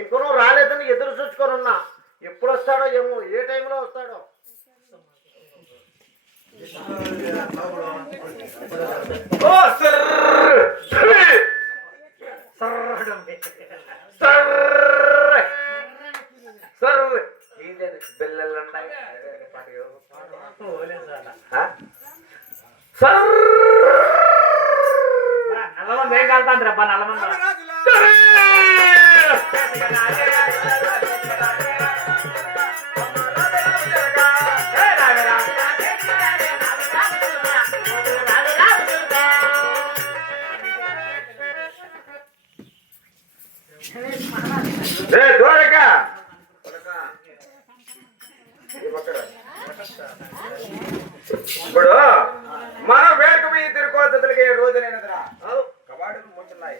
ఇంకో నువ్వు రాలేదని ఎదురు చూసుకొని ఉన్నా. ఎప్పుడు వస్తాడో ఏమో, ఏ టైంలో వస్తాడో. బిల్లలుంటాయి నల్లమంది ఏం కలుతాంది రబ్బా నల్లమంది ఇప్పుడు మనం వేడుక తిరుకోతలకి రోజులైనదిరా కవాడులు మూచున్నాయి.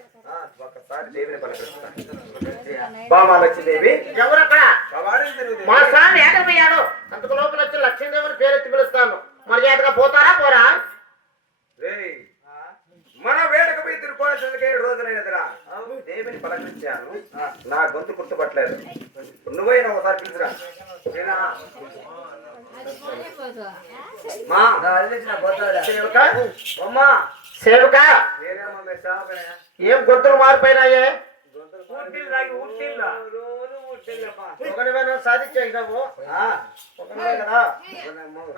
ఒక్కసారి దేవిని పలకరిస్తాను. బామాలక్ష్మీదేవి ఎవరక్కడ? కవాడులు తిరుగు. మా స్వామి ఏకపోయాడు. అంతకు లోపల వచ్చి లక్ష్మీదేవిని పేరెత్తి పిలుస్తాను. మర్యాదగా పోతారా పోరా? మన వేడుక తిరుకోతలకి రోజులైనదిరా దేవిని పలకరించాను. నా గొంతు గుర్తుపట్టలేదు. నువ్వైనా ఒకసారి పిలుచురా. సేవక ఏం గొంతులు మారిపోయినాయే? ఒకనివైనా సాధించాయి నువ్వు కదా,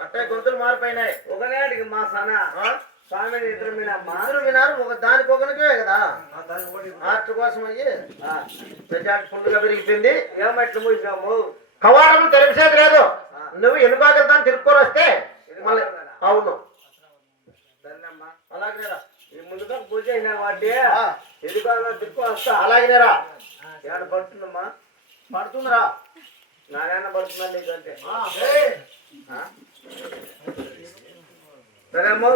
అంటే గొంతులు మారిపోయినాయి. ఒకనాటికి మా సన స్వామి ఇద్దరు వినారు. ఒక దానికి ఒకనికే కదా ఆర్ట్ కోసం అయ్యి ప్రజాకి ఫుల్గా పెరిగిపోయింది. ఏమట్లు మూసాము కవాడము తెలిసేది లేదు. నువ్వు ఎన్నుకోగలుగుతాను తిరుక్కొని వస్తే మళ్ళీ. అవును అలాగేరా. ఈ ముందుగా పూజ అయినా వాటి ఎదుగులో తిరుక్కు వస్తా. అలాగేరా. ఏడ పడుతుందమ్మా? పడుతుందిరా. నారాయణ పడుతుందా నీకంటే? సరే అమ్మ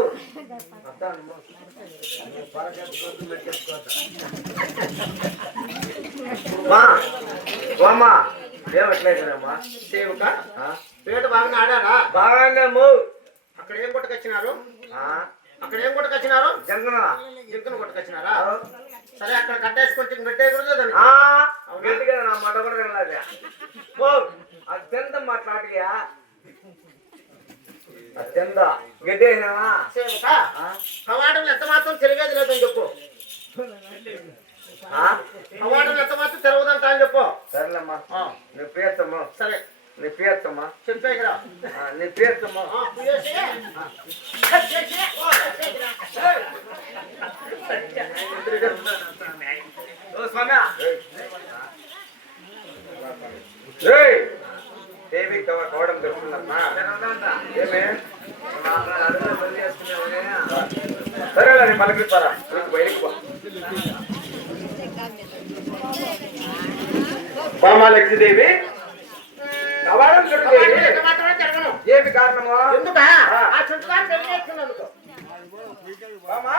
బామ్మా ఏమట్లేదమ్మా? సేవక పేట బాగానే ఆడారా? బాగానే అమ్ము. అక్కడ ఏం కొట్టుకొచ్చినారు? అక్కడ ఏం కొట్టుకొచ్చినారు? జంగన జింకను కొట్టుకొచ్చినారా? సరే అక్కడ కట్టేసి కొంచెం పెట్టేయకూడదు. గట్టిగా నా మాట కూడా వినలేదా? అత్యంత మాట్లాడియా అత్యంత గట్టి అయినావా? సేవక కవాటం ఎంత మాత్రం తెలియదు లేదని చెప్పు. కవాటం ఎంత మాత్రం తెరవదంట అని చెప్పు. సరేలేమ్మా నీ పేర్చమ్మా. సరే నీ పేర్చమ్మా. చెప్పేకరా. నీ పేర్చమ్మా. దేవి కవడం దొరుకుతుందమ్మా. ఏమే సరేలే నేను పలికిస్తారా బయటికి పో. బామాలక్ష్మీదేవి కవాడం ఏమి కారణమో ఎందుక ఆ చుట్టుకారు తెలియజేస్తున్నందుకు. బామా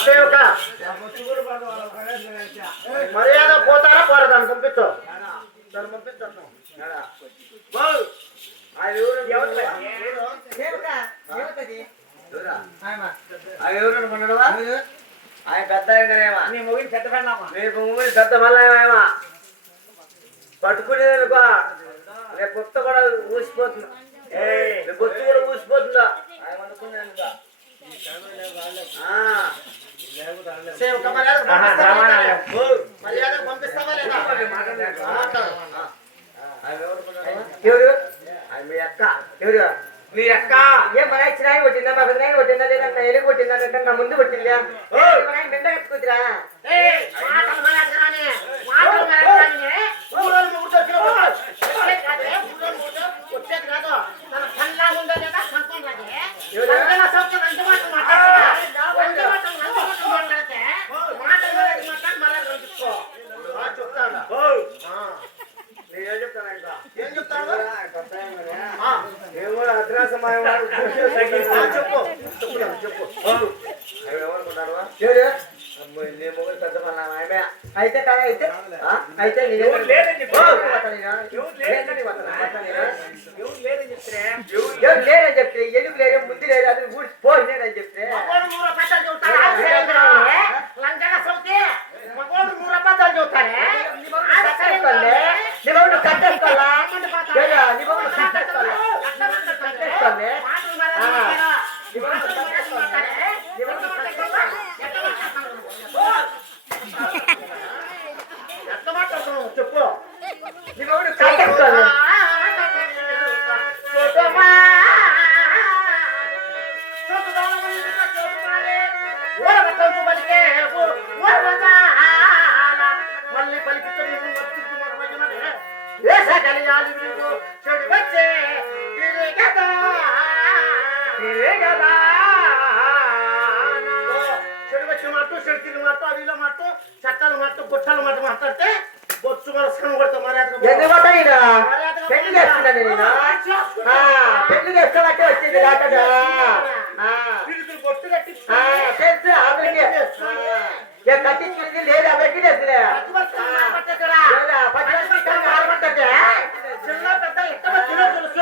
సేవక మర్యాద పోతారా పోరా దాన్ని పంపించు దాన్ని పంపించు ఎవరు అనుకున్నావా ఆయన పెద్ద ఆయననేమా నీ మొగిలి చెత్త పెడదామా మీకు ముగ్గురు పెద్ద మళ్ళా పట్టుకునేదనుకో రేపు కొత్త కూడా ఊసిపోతుంది రేపు బొత్తు కూడా ఊసిపోతుందా ఆయన అనుకునేదనుకో మర్యాద పంపిస్తావా లేదా ఎవరు మీ అక్క ఎవరు నీ అక్క ఏం మన ఇచ్చిన కొట్టిందా మా పెద్ద కొట్టిందా లేదంటే ఎలుగు కొట్టిందా లేదంటే నా ముందు కొట్టిందా మెండ కట్టుకుతురా ఏం చెప్తాను చెప్పు అయితే అయితే అయితే ఎవరు లేరని చెప్తే ఎలుగు లేరు ముందు లేరు అది ఊడిపోయినారని చెప్తే చెప్పు మళ్ళీ పలికించాలి చెడు వచ్చే చెడు వచ్చిన మాట చెడు తిరిగి మాట అడిలో మాట చట్టాల మాట గుట్టల మాట మాట్లాడితే బొచ్చు మనసు కొడతా పెళ్లి చేస్తున్నా నేను పెళ్లి చేస్తానంటే వచ్చింది రాకదా బొట్టు కట్టి తెలుసు అందరికీ కట్టించుకునేది లేదా పెట్టి చిన్న పెద్ద ఎక్కడ తెలుసు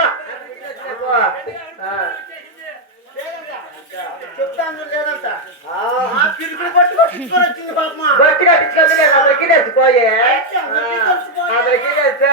చెప్తాను లేదంట పిలుపులు బొట్టు కట్టించుకొని వచ్చింది పాప బొట్టు కట్టించుకుంది అందరికీ తెలిసిపోయే అందరికీ తెలుసు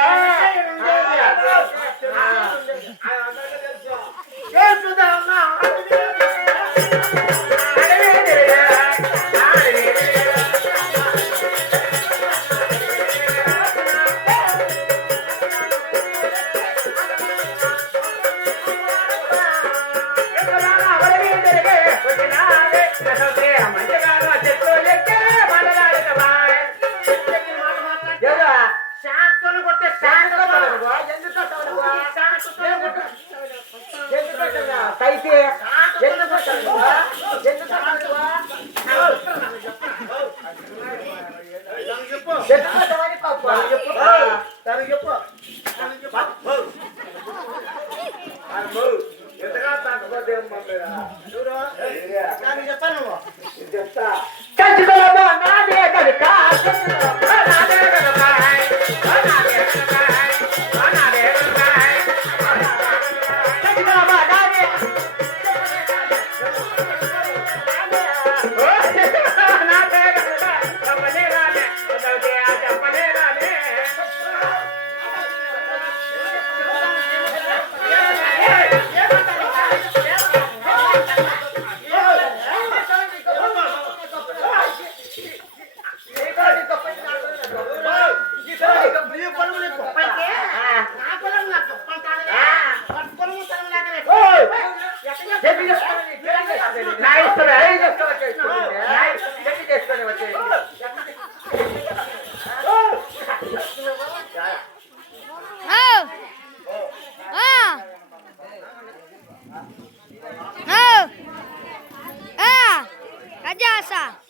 Kajasa.